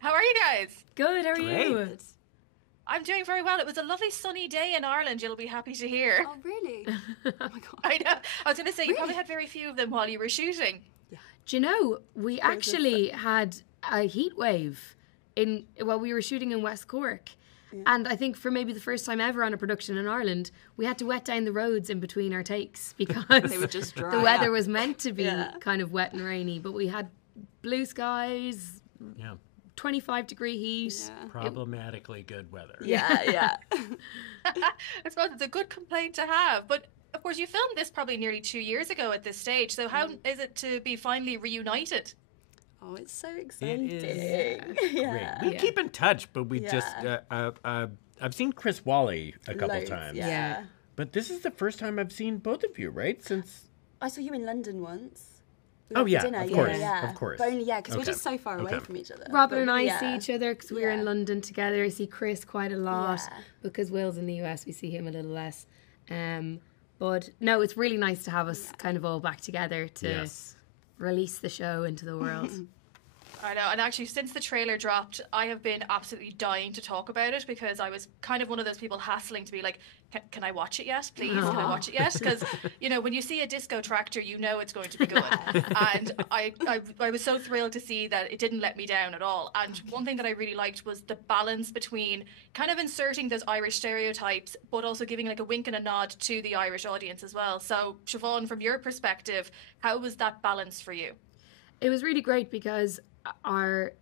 How are you guys? Good, how are you? Great. I'm doing very well. It was a lovely sunny day in Ireland, you'll be happy to hear. Oh, really? Oh, my God. I know. I was going to say, you probably had very few of them while you were shooting. Do you know, we actually had a heat wave while we were shooting in West Cork. And I think for maybe the first time ever on a production in Ireland, we had to wet down the roads in between our takes because They would just dry the weather up. was meant to be kind of wet and rainy. But we had blue skies, 25-degree heat. Yeah. Problematically good weather. Yeah. I suppose it's a good complaint to have. But of course, you filmed this probably nearly 2 years ago at this stage. So how is it to be finally reunited? Oh, it's so exciting. Great. We keep in touch, but we just I've seen Chris Wally a couple Loads, times. Yeah. But this is the first time I've seen both of you, right? Since I saw you in London once. We Oh, went for yeah, dinner. of yeah, course, yeah. of course. But only, because we're Okay. just so far away Okay. from each other. Robin and But, I see each other because we're in London together. I see Chris quite a lot. Yeah. Because Will's in the US, we see him a little less. But no, it's really nice to have us kind of all back together to release the show into the world. I know, and actually since the trailer dropped, I have been absolutely dying to talk about it because I was kind of one of those people hassling to be like, can I watch it yet, please? Can I watch it yet? Because, you know, when you see a disco tractor, you know it's going to be good. And I was so thrilled to see that it didn't let me down at all. And one thing that I really liked was the balance between kind of inserting those Irish stereotypes, but also giving like a wink and a nod to the Irish audience as well. So, Siobhan, from your perspective, how was that balance for you? It was really great because our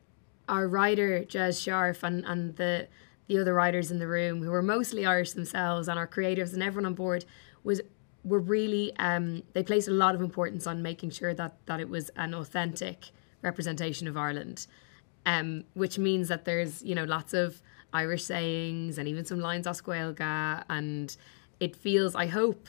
writer Jez Sharf and the other writers in the room, who were mostly Irish themselves, and our creatives and everyone on board were really they placed a lot of importance on making sure that it was an authentic representation of Ireland, which means that there's, you know, lots of Irish sayings and even some lines off Gaeilge, and it feels, I hope,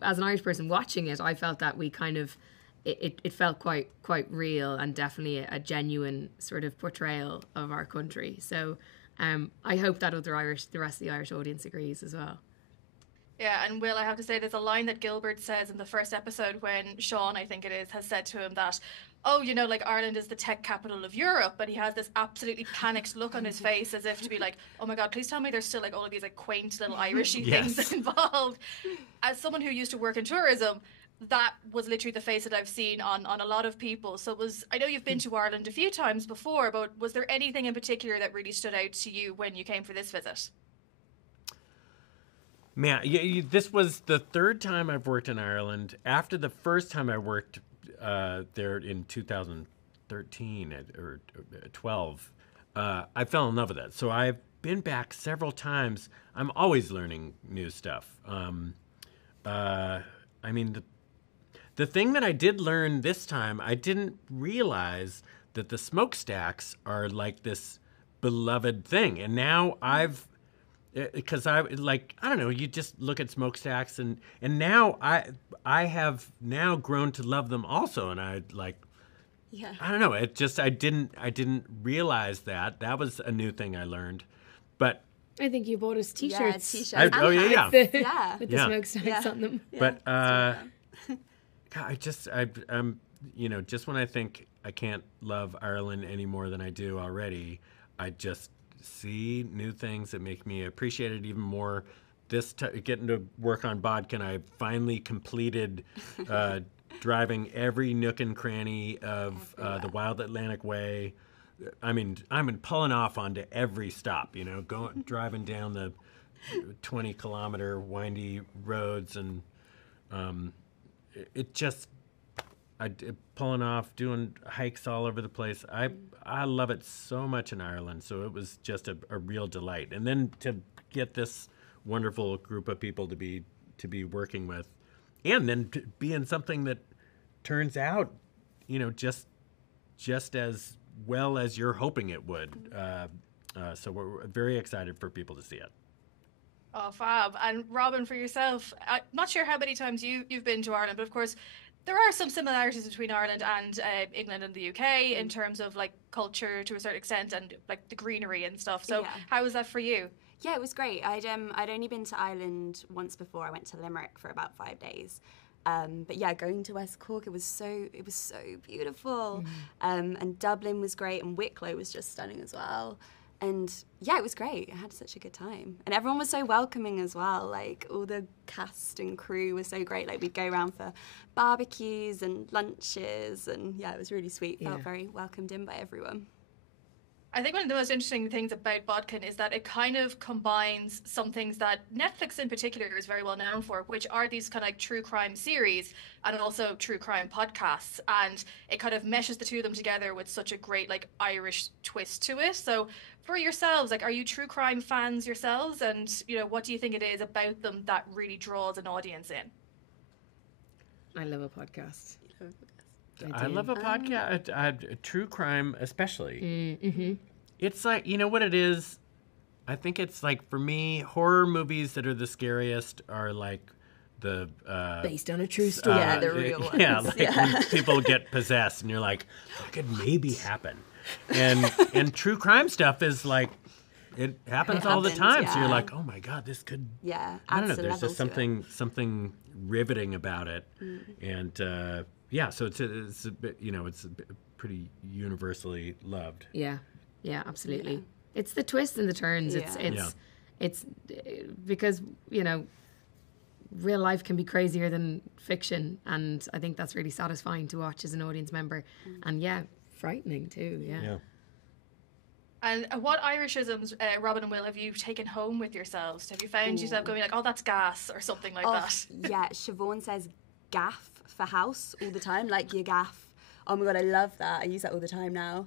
as an Irish person watching it, I felt that we kind of it felt quite real and definitely a genuine sort of portrayal of our country. So I hope that the rest of the Irish audience agrees as well. Yeah, and Will, I have to say, there's a line that Gilbert says in the first episode when Sean, I think it is, has said to him that, oh, you know, like Ireland is the tech capital of Europe, but he has this absolutely panicked look on his face as if to be like, oh my God, please tell me there's still like all of these like quaint little Irishy things involved. As someone who used to work in tourism, that was literally the face that I've seen on a lot of people. So I know you've been to Ireland a few times before, but was there anything in particular that really stood out to you when you came for this visit? Man, this was the third time I've worked in Ireland. After the first time I worked there in 2013 or 12, I fell in love with it. So I've been back several times. I'm always learning new stuff. I mean, the thing that I did learn this time, I didn't realize that the smokestacks are like this beloved thing. And now because I don't know, you just look at smokestacks and now I have now grown to love them also. And I don't know, it just, I didn't realize that was a new thing I learned. But I think you bought us t-shirts. Yeah, t-shirts. With the smokestacks on them. But God, I'm you know, just when I think I can't love Ireland any more than I do already, I just see new things that make me appreciate it even more. Getting to work on Bodkin, I finally completed driving every nook and cranny of the Wild Atlantic Way. I mean, I'm pulling off onto every stop, you know, driving down the 20-kilometer windy roads, and pulling off, doing hikes all over the place. I love it so much in Ireland, so it was just a real delight. And then to get this wonderful group of people to be working with, and then to be in something that turns out, you know, just as well as you're hoping it would. So we're very excited for people to see it. Oh, fab. And Robin, for yourself, I'm not sure how many times you've been to Ireland, but of course there are some similarities between Ireland and England and the UK in terms of like culture to a certain extent and like the greenery and stuff. So how was that for you? Yeah, it was great. I'd only been to Ireland once before. I went to Limerick for about 5 days. But yeah, going to West Cork, it was so beautiful. And Dublin was great, and Wicklow was just stunning as well. And yeah, it was great. I had such a good time. And everyone was so welcoming as well. Like, all the cast and crew was so great. Like, we'd go around for barbecues and lunches. And yeah, it was really sweet. Felt very welcomed in by everyone. I think one of the most interesting things about Bodkin is that it kind of combines some things that Netflix in particular is very well known for, which are these kind of like true crime series and also true crime podcasts. And it kind of meshes the two of them together with such a great like Irish twist to it. So for yourselves, like, are you true crime fans yourselves? And, you know, what do you think it is about them that really draws an audience in? I love a podcast. I love a podcast, true crime especially. Mm-hmm. It's like, you know what it is? I think it's like, for me, horror movies that are the scariest are like the... based on a true story. Yeah, the real ones. Yeah, like when people get possessed and you're like, that could maybe happen. And true crime stuff is like, it happens all the time. So you're like, oh my God, this could... Yeah, I don't know, there's just something riveting about it. And... yeah, so it's a bit, you know, it's pretty universally loved. Yeah, absolutely. Yeah. It's the twists and the turns. Yeah. It's because, you know, real life can be crazier than fiction, and I think that's really satisfying to watch as an audience member, and frightening too. Yeah. And what Irishisms, Robin and Will, have you taken home with yourselves? Have you found yourself going like, oh, that's gas, or something like that? Yeah, Siobhan says gaff for house all the time, like your gaff. Oh my God, I love that. I use that all the time now.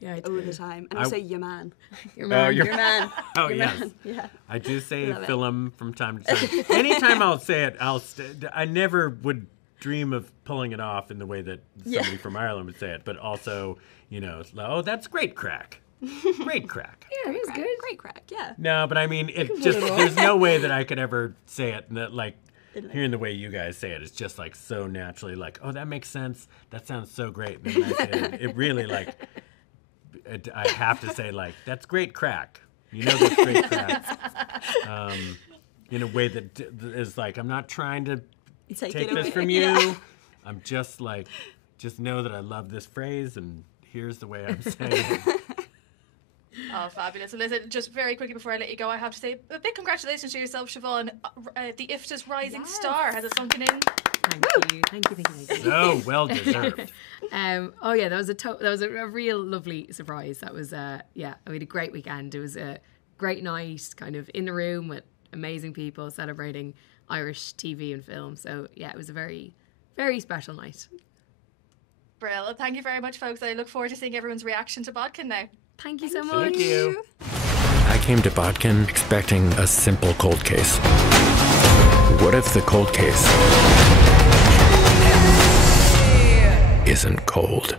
Yeah, all the time. And also your man. Your man. Your man. Oh, your yes. Man. Yeah. I do say film from time to time. Anytime I'll say it, I never would dream of pulling it off in the way that somebody from Ireland would say it, but also, you know, oh, that's great crack. Great crack. Yeah, it was good. Great crack, yeah. No, but I mean, there's no way that I could ever say it, like, hearing the way you guys say it, it's just like so naturally like, oh, that makes sense. That sounds so great. And then I say it really like, I have to say like, that's great crack. You know, that's great crack. In a way that is like, I'm not trying to take this from you. Yeah. I'm just like, just know that I love this phrase and here's the way I'm saying it. Oh, fabulous. So listen, just very quickly before I let you go, I have to say a big congratulations to yourself, Siobhan. The IFTA's Rising Star. Has it sunken in? Thank you. So well deserved. Oh yeah, that was a real lovely surprise. That was we had a great weekend. It was a great night, kind of in the room with amazing people celebrating Irish TV and film. So yeah, it was a very, very special night. Brill. Thank you very much, folks. I look forward to seeing everyone's reaction to Bodkin now. Thank you so much. Thank you. I came to Bodkin expecting a simple cold case. What if the cold case isn't cold?